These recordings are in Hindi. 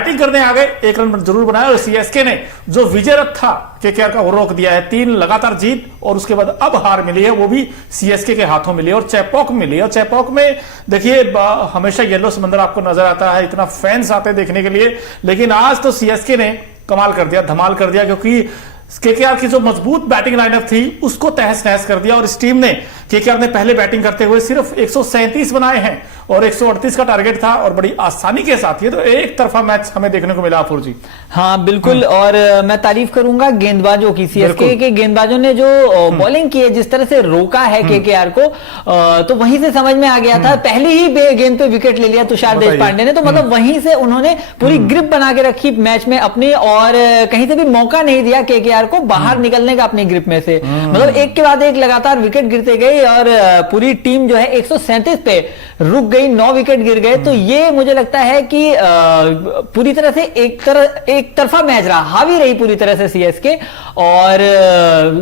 बैटिंग करने आ गए, 1 रन जरूर बनाया और सीएसके ने जो विजय रथ था केकेआर का वो रोक दिया है। 3 लगातार जीत और उसके बाद अब हार मिली है, वो भी सीएसके के हाथों मिली है और चेपॉक मिली है। और चेपॉक में देखिए हमेशा येलो समंदर आपको नजर आता है, इतना फैंस आते हैं देखने के लिए, लेकिन आज तो सीएसके ने कमाल कर दिया, धमाल कर दिया, क्योंकि केकेआर की जो मजबूत बैटिंग लाइनअप थी उसको तहस नहस कर दिया। और इस टीम ने, केकेआर ने पहले बैटिंग करते हुए सिर्फ 137 बनाए हैं और 138 का टारगेट था और बड़ी आसानी के साथ ये तो एक तरफा मैच हमें देखने को मिला। अपूर जी हाँ बिल्कुल, और मैं तारीफ करूंगा गेंदबाजों की, सीएसके के गेंदबाजों ने जो बॉलिंग की है, जिस तरह से रोका है केकेआर को, तो वहीं से समझ में आ गया था। पहली ही गेंद पे विकेट ले लिया तुषार देशपांडे ने, तो मतलब वहीं से उन्होंने पूरी ग्रिप बना के रखी मैच में अपनी, और कहीं से भी मौका नहीं दिया केकेआर को बाहर निकलने का अपनी ग्रिप में से। मतलब एक के बाद एक लगातार विकेट गिरते गए और पूरी टीम जो है 137 पे रुक गई, 9 विकेट गिर गए। तो ये मुझे लगता है कि पूरी तरह से एक तरफा मैच रहा, हावी रही पूरी तरह से सीएसके, और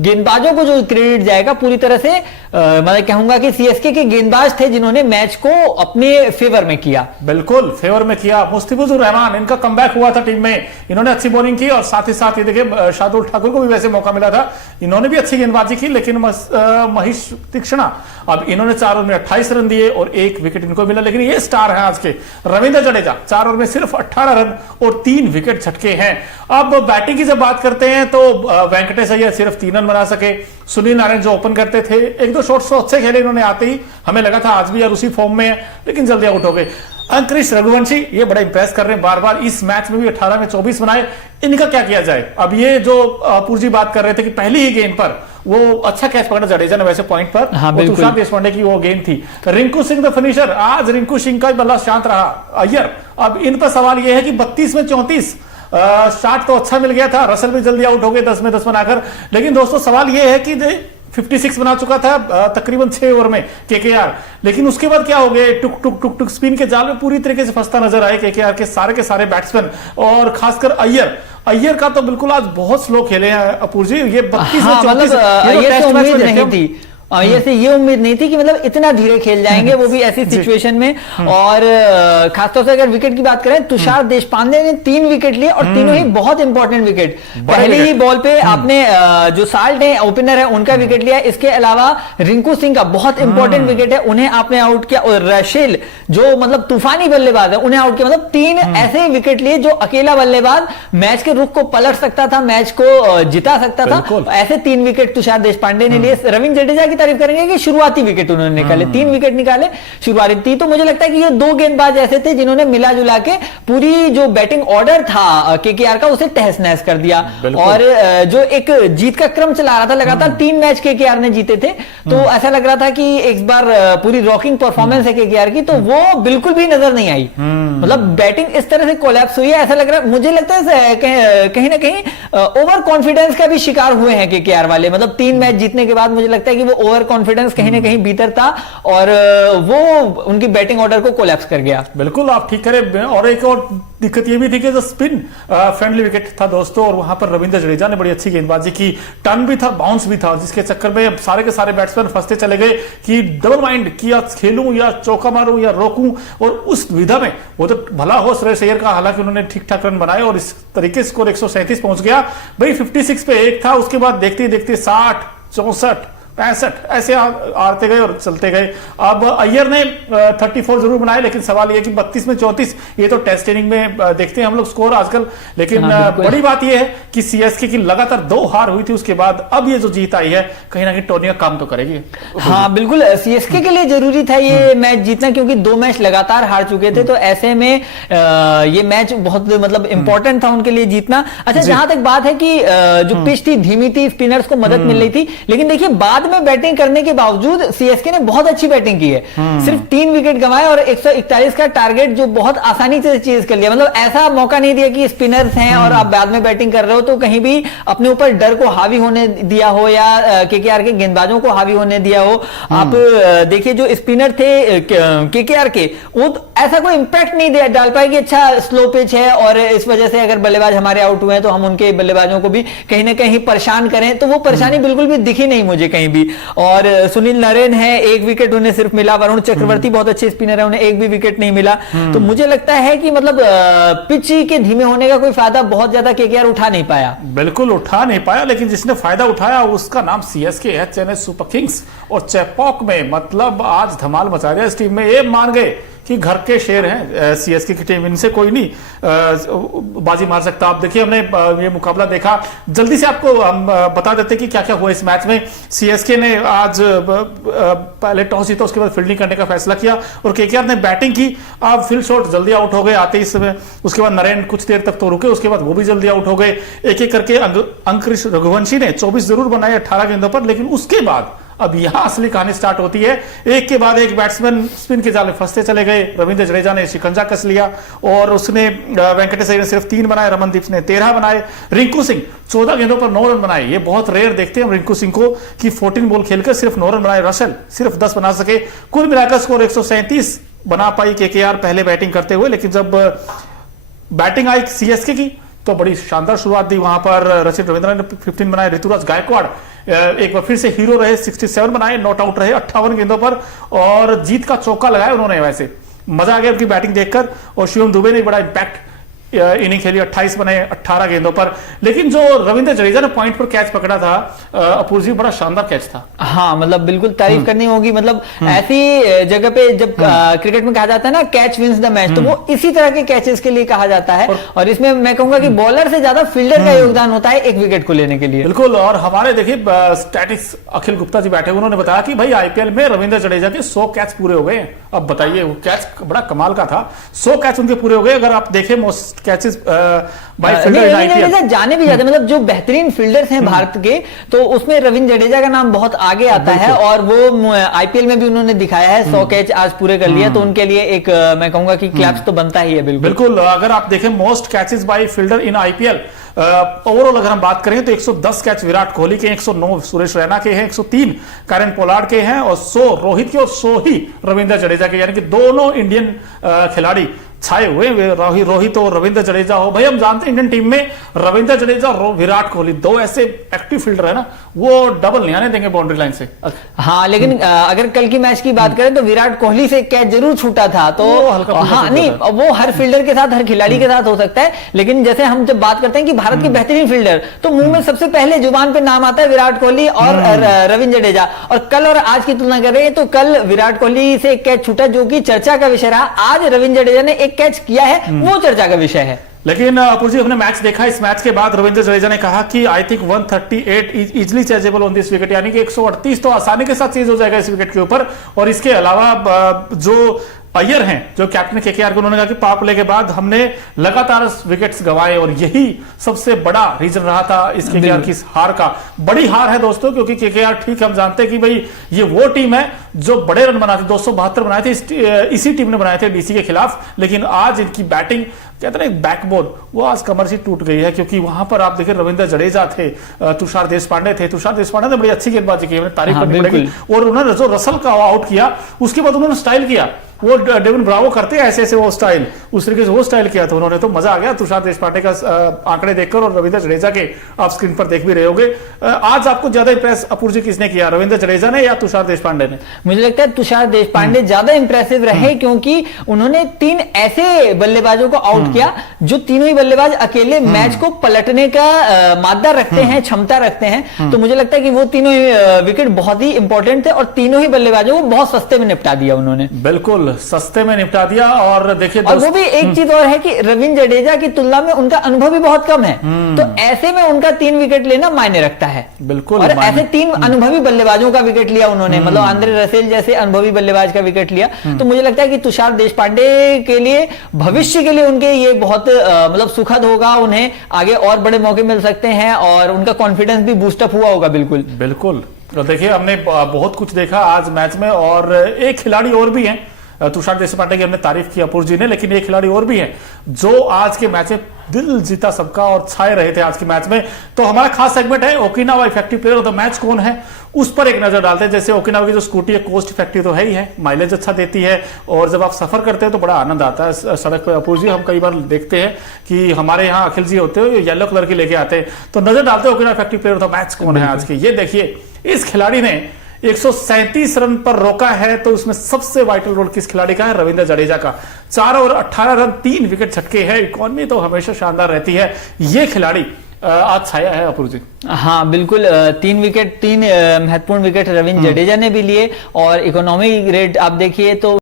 गेंदबाजों को जो क्रेडिट जाएगा पूरी तरह से, मैं कहूंगा कि सीएसके के गेंदबाज थे जिन्होंने मैच को अपने फेवर में किया। बिल्कुल फेवर में किया। मुस्तफिजुर रहमान, इनका कमबैक हुआ था टीम में, इन्होंने अच्छी बॉलिंग की और साथ ही साथ ये देखिए शार्दुल ठाकुर को भी वैसे मौका मिला था, इन्होंने भी अच्छी गेंदबाजी की, लेकिन महेश तीक्ष्णा अब इन्होंने 4 ओवर में 28 रन दिए और 1 विकेट इनको मिला। लेकिन ये स्टार है आज के रविंद्र जडेजा, 4 ओवर में सिर्फ 18 रन और 3 विकेट झटके हैं। अब बैटिंग की जब बात करते हैं तो वेंकटेश अय्यर सिर्फ 3 रन बना सके। सुनील नारायण जो ओपन करते थे, 1-2 शॉट्स तो अच्छे खेले इन्होंने आते ही, हमें लगा था आज भी यार उसी फॉर्म में है, लेकिन जल्दी आउट हो गए। अंकुरिश रघुवंशी ये बड़ा इंप्रेस कर रहे हैं, बार बार इस मैच में भी 18 में 24 बनाए। इनका क्या किया जाए? अब ये जो पूर्जी बात कर रहे थे कि पहली ही गेंद पर वो अच्छा कैच पकड़ा जडेजा ने वैसे पॉइंट पर, हाँ, तुषार देशपांडे की वो गेंद थी। रिंकू सिंह द फिनिशर, आज रिंकू सिंह का बल्ला शांत रहा। अय्यर, अब इन पर सवाल ये है कि 32 में 34 शॉट तो अच्छा मिल गया था, रसल भी जल्दी आउट हो गए 10 में 10 बनाकर, लेकिन दोस्तों सवाल ये है कि 56 बना चुका था तकरीबन 6 ओवर में केकेआर, लेकिन उसके बाद क्या हो गए, टुक टुक टुक टुक स्पिन के जाल में पूरी तरीके से फंसता नजर आए केकेआर के सारे बैट्समैन, और खासकर अय्यर का तो बिल्कुल आज बहुत स्लो खेले हैं अपूर जी। ये 32 में 34 नहीं थी, और ये उम्मीद नहीं थी कि मतलब इतना धीरे खेल जाएंगे, वो भी ऐसी सिचुएशन में। और खासतौर से अगर विकेट की बात करें, तुषार देशपांडे ने 3 विकेट लिए और तीनों ही बहुत इंपॉर्टेंट विकेट। पहले ही बॉल पे आपने जो साल्ट है ओपनर है उनका विकेट लिया, इसके अलावा रिंकू सिंह का बहुत इंपॉर्टेंट विकेट है, उन्हें आपने आउट किया, और रशील जो मतलब तूफानी बल्लेबाज है उन्हें आउट किया। मतलब 3 ऐसे विकेट लिए जो अकेला बल्लेबाज मैच के रुख को पलट सकता था, मैच को जिता सकता था। ऐसे 3 विकेट तुषार देशपांडे ने लिए। रविंद्र जडेजा की तारीफ करेंगे कि शुरुआती विकेट उन्होंने निकाले, 3 विकेट निकाले शुरुआती। तो मुझे लगता है कि ये 2 गेंदबाज ऐसे थे जिन्होंने मिला जुला के पूरी जो बैटिंग ऑर्डर था केकेआर का उसे तहस नहस कर दिया। और जो एक जीत का क्रम चला रहा था, लगातार 3 मैच केकेआर ने जीते थे, तो ऐसा लग रहा था कि एक बार पूरी रॉकिंग परफॉर्मेंस है केकेआर की, तो वो बिल्कुल भी नजर नहीं आई। मतलब बैटिंग इस तरह से कोलैप्स हुई है, ऐसा लग रहा है, मुझे लगता है कहीं ना कहीं ओवर कॉन्फिडेंस का भी शिकार हुए हैं केकेआर वाले। मतलब 3 मैच जीतने के बाद मुझे लगता है कि वो ओवर कॉन्फिडेंस कहीं ना कहीं भीतर था और वो उनकी बैटिंग ऑर्डर को कोलैप्स कर गया। बिल्कुल आप ठीक करें। और एक और दिक्कत ये भी थी कि जो स्पिन फ्रेंडली विकेट था दोस्तों, और वहां पर रविंद्र जडेजा ने बड़ी अच्छी गेंदबाजी की, टर्न भी था, बाउंस भी था, जिसके चक्कर में सारे के सारे बैट्समैन फंसते चले गए कि डबल माइंड किया, खेलूं या चौका मारूं या रोकूं, और उस विधा में वो तो भला हो श्रेयस अय्यर का, हालांकि उन्होंने ठीक ठाक रन बनाए और इस तरीके स्कोर 137 पहुंच गया। भाई 56 पे 1 था, उसके बाद देखते देखते 60, 64, 65 ऐसे आते गए और चलते गए। अब अय्यर ने 34 जरूर बनाए, लेकिन सवाल यह कि 32 में 34 ये तो टेस्ट इनिंग में देखते हैं हम लोग स्कोर आजकल, लेकिन बड़ी बात यह है कि सीएसके की लगातार 2 हार हुई थी, उसके बाद अब ये जो जीत आई है कहीं ना कहीं टोनी काम तो करेगी। हाँ बिल्कुल, सीएसके के लिए जरूरी था ये मैच जीतना, क्योंकि 2 मैच लगातार हार चुके थे, तो ऐसे में ये मैच बहुत मतलब इंपॉर्टेंट था उनके लिए जीतना। अच्छा, जहां तक बात है कि जो पिच थी धीमी थी, स्पिनर्स को मदद मिल रही थी, लेकिन देखिए बाद में बैटिंग करने के बावजूद सीएसके ने बहुत अच्छी बैटिंग की है। सिर्फ 3 विकेट गंवाए और 141 का टारगेट जो बहुत आसानी से चेज कर लिया। मतलब ऐसा मौका नहीं दिया कि स्पिनर्स हैं और आप बाद में बैटिंग कर रहे हो तो कहीं भी अपने ऊपर डर को हावी होने दिया हो या केकेआर के गेंदबाजों को हावी होने दिया हो। आप देखिए जो स्पिनर थे केकेआर के, वो ऐसा कोई इंपैक्ट नहीं डाल पाए कि अच्छा स्लो पिच है और इस वजह से अगर बल्लेबाज हमारे आउट हुए हैं तो हम उनके बल्लेबाजों को भी कहीं ना कहीं परेशान करें, तो वो परेशानी बिल्कुल भी दिखी नहीं मुझे कहीं भी। और सुनील नरेन है, 1 विकेट उन्हें सिर्फ मिला। वरुण चक्रवर्ती बहुत अच्छे स्पिनर है, उन्हें 1 भी विकेट नहीं मिला। तो मुझे लगता है कि मतलब पिच के धीमे होने का कोई फायदा बहुत ज्यादा केकेआर उठा नहीं पाया। बिल्कुल उठा नहीं पाया, लेकिन जिसने फायदा उठाया उसका नाम सीएसके है, चेन्नई सुपर किंग्स। और चेपॉक में मतलब आज धमाल मचा दिया इस टीम में। ये मान गए कि घर के शेर हैं सीएसके की टीम, इनसे कोई नहीं बाजी मार सकता। आप देखिए, हमने ये मुकाबला देखा, जल्दी से आपको हम बता देते कि क्या क्या हुआ इस मैच में। सीएसके ने आज पहले टॉस जीता, उसके बाद फील्डिंग करने का फैसला किया और केकेआर ने बैटिंग की। अब फील्ड शॉट जल्दी आउट हो गए आते ही समय। उसके बाद नरेन कुछ देर तक तो रुके, उसके बाद वो भी जल्दी आउट हो गए। एक एक करके अंकुरिश रघुवंशी ने 24 जरूर बनाए 18 गेंदों पर, लेकिन उसके बाद अब यहां असली कहानी स्टार्ट होती है। एक के बाद एक बैट्समैन स्पिन के जाल में फंसते चले गए। रविंद्र जडेजा ने शिकंजा कस लिया और उसने वेंकटेश अय्यर ने सिर्फ 3 बनाए, रमनदीप ने 13 बनाए, रिंकू सिंह 14 गेंदों पर 9 रन बनाए। ये बहुत रेयर देखते हैं हम रिंकू सिंह को कि 14 बॉल खेलकर सिर्फ 9 रन बनाए। रसेल सिर्फ 10 बना सके। कुल मिलाकर स्कोर 137 बना पाई केकेआर पहले बैटिंग करते हुए, लेकिन जब बैटिंग आई सीएसके की तो बड़ी शानदार शुरुआत दी। वहां पर रचित रविंद्र ने 15 बनाए, ऋतुराज गायकवाड़ एक बार फिर से हीरो रहे, 67 बनाए, नॉट आउट रहे 58 गेंदों पर और जीत का चौका लगाया उन्होंने। वैसे मजा आ गया उनकी बैटिंग देखकर। और शिवम दुबे ने बड़ा इंपैक्ट इनिंग खेली, 28 बनाए 18 गेंदों पर। लेकिन जो रविंद्र जडेजा ने पॉइंट पर कैच पकड़ा था अपूर्व जी, बड़ा शानदार कैच था। हाँ, मतलब बिल्कुल तारीफ करनी होगी। मतलब ऐसी जगह पे जब क्रिकेट में कहा जाता है ना कैच विंस द मैच, तो वो इसी तरह के कैचेस के लिए कहा जाता है। और इसमें मैं कहूंगा कि बॉलर से ज्यादा फील्डर का योगदान होता है 1 विकेट को लेने के लिए। बिल्कुल। और हमारे देखिए स्टैटिक्स अखिल गुप्ता जी बैठे, उन्होंने बताया कि भाई आईपीएल में रविंद्र जडेजा के 100 कैच पूरे हो गए। अब बताइए, वो कैच बड़ा कमाल का था, 100 कैच उनके पूरे हो गए। अगर आप देखें मोस्ट कैचेस जाने भी जाते, मतलब जो बेहतरीन फील्डर्स हैं भारत के, तो उसमें रविंद्र जडेजा का नाम बहुत आगे आता है। और वो आईपीएल में भी उन्होंने दिखाया है, 100 कैच आज पूरे कर लिया, तो उनके लिए एक मैं कहूंगा कि क्लैप्स तो बनता ही है। बिल्कुल। अगर आप देखें most catches by fielder in IPL overall अगर हम बात करें तो 110 कैच विराट कोहली के, 109 सुरेश रैना के हैं, 103 कैरन पोलार्ड के हैं और 100 रोहित के और 100 ही रविंद्र जडेजा के। यानी कि दोनों इंडियन खिलाड़ी छाए हुए, रोहित और रविंद्र जडेजा हो। भाई हम जानते हैं इंडियन टीम में रविंद्र जडेजा और विराट कोहली 2 ऐसे एक्टिव फील्डर है ना, वो डबल नहीं आने देंगे बाउंड्री लाइन से। हाँ, लेकिन अगर कल की मैच की बात करें तो विराट कोहली से कैच जरूर छूटा था, तो हाँ नहीं, वो हर फील्डर के साथ, हर खिलाड़ी के साथ हो सकता है। लेकिन जैसे हम जब बात करते हैं कि भारत के बेहतरीन फील्डर, तो मुंह में सबसे पहले जुबान पे नाम आता है विराट कोहली और रविंद्र जडेजा। और कल और आज की तुलना कर रहे हैं तो कल विराट कोहली से एक कैच छूटा जो कि चर्चा का विषय रहा। आज रविंद्र जडेजा ने एक कैच किया है, वो चर्चा का विषय है। लेकिन अपूर्व जी, हमने मैच देखा, इस मैच के बाद रविंद्र जडेजा ने कहा कि I think 138 is easily chasable on this wicket, यानी कि 138 तो आसानी के साथ चेज हो जाएगा इस विकेट के ऊपर। और इसके अलावा जो अय्यर हैं, जो कैप्टन केकेआर को, उन्होंने कहा कि पावर प्ले के बाद हमने लगातार विकेट्स गंवाए और यही सबसे बड़ा रीजन रहा था इस केकेआर की हार का। बड़ी हार है दोस्तों, क्योंकि केकेआर, ठीक हम जानते हैं कि भाई ये वो टीम है जो बड़े रन बनाती, 272 बनाए थे इसी टीम ने बनाए थे डीसी के खिलाफ। लेकिन आज इनकी बैटिंग, कहते हैं एक बैकबोन, वो आज कमर से टूट गई है। क्योंकि वहां पर आप देखिए रविंद्र जडेजा थे, तुषार देशपांडे थे। तुषार देशपांडे ने बड़ी अच्छी गेंदबाजी की, तारीफ करनी पड़ेगी। और उन्होंने जो रसल का आउट किया, उसके बाद उन्होंने स्टाइल किया, वो डेविन ब्रावो करते हैं ऐसे ऐसे वो स्टाइल, उस तरीके से वो स्टाइल किया था उन्होंने। तो मजा आ गया तुषार देशपांडे का आंकड़े देखकर, और रविंद्र जडेजा के आप स्क्रीन पर देख भी रहे होंगे। आज आपको ज्यादा इंप्रेस अपूर्व जी किसने किया, रविंद्र जडेजा ने या तुषार देशपांडे ने? मुझे लगता है तुषार देशपांडे ज्यादा इंप्रेसिव रहे, क्योंकि उन्होंने 3 ऐसे बल्लेबाजों को आउट किया जो तीनों ही बल्लेबाज अकेले मैच को पलटने का मादा रखते हैं, क्षमता रखते हैं। तो मुझे लगता है कि वो तीनों विकेट बहुत ही इंपॉर्टेंट थे और तीनों ही बल्लेबाजों को बहुत सस्ते में निपटा दिया उन्होंने। बिल्कुल सस्ते में निपटा दिया। और देखिए, और वो भी एक चीज और है कि रविंद्र जडेजा की तुलना में उनका अनुभव भी बहुत कम है, तो ऐसे में उनका 3 विकेट लेना मायने रखता है। बिल्कुल। और ऐसे 3 अनुभवी बल्लेबाजों का विकेट लिया उन्होंने, मतलब आंद्रे रसेल जैसे अनुभवी बल्लेबाज का विकेट लिया। तो मुझे लगता है कि तुषार देशपांडे के लिए, भविष्य के लिए उनके ये बहुत मतलब सुखद होगा। उन्हें आगे और बड़े मौके मिल सकते हैं और उनका कॉन्फिडेंस भी बूस्टअप हुआ होगा। बिल्कुल बिल्कुल। देखिए, हमने बहुत कुछ देखा आज मैच में। और एक खिलाड़ी और भी हैं, तुषार देशपांडे की हमने तारीफ की अपूर्व जी ने, लेकिन एक खिलाड़ी और भी हैं जो आज के मैच में दिल जीता सबका और छाए रहे थे आज के मैच में। तो हमारा खास सेगमेंट है Okinawa effective player of the match कौन है, उस पर एक नजर डालते हैं। जैसे ओकिनावा की जो स्कूटी है कोस्ट इफेक्टिव तो है ही है, माइलेज अच्छा देती है और जब आप सफर करते हैं तो बड़ा आनंद आता है सड़क पर। अपूर्व जी, हम कई बार देखते हैं कि हमारे यहाँ अखिल जी होते हैं येलो कलर की लेके आते हैं, तो नजर डालते हैं Okinawa effective player of the match कौन है आज के। ये देखिए, इस खिलाड़ी ने 137 रन पर रोका है, तो उसमें सबसे वाइटल रोल किस खिलाड़ी का है? रविंद्र जडेजा का। 4 ओवर 18 रन 3 विकेट छटके हैं। इकॉनमी तो हमेशा शानदार रहती है, ये खिलाड़ी आज छाया है अपूर्व जी। हाँ बिल्कुल, 3 महत्वपूर्ण विकेट रविंद्र जडेजा ने भी लिए और इकोनॉमी रेट आप देखिए तो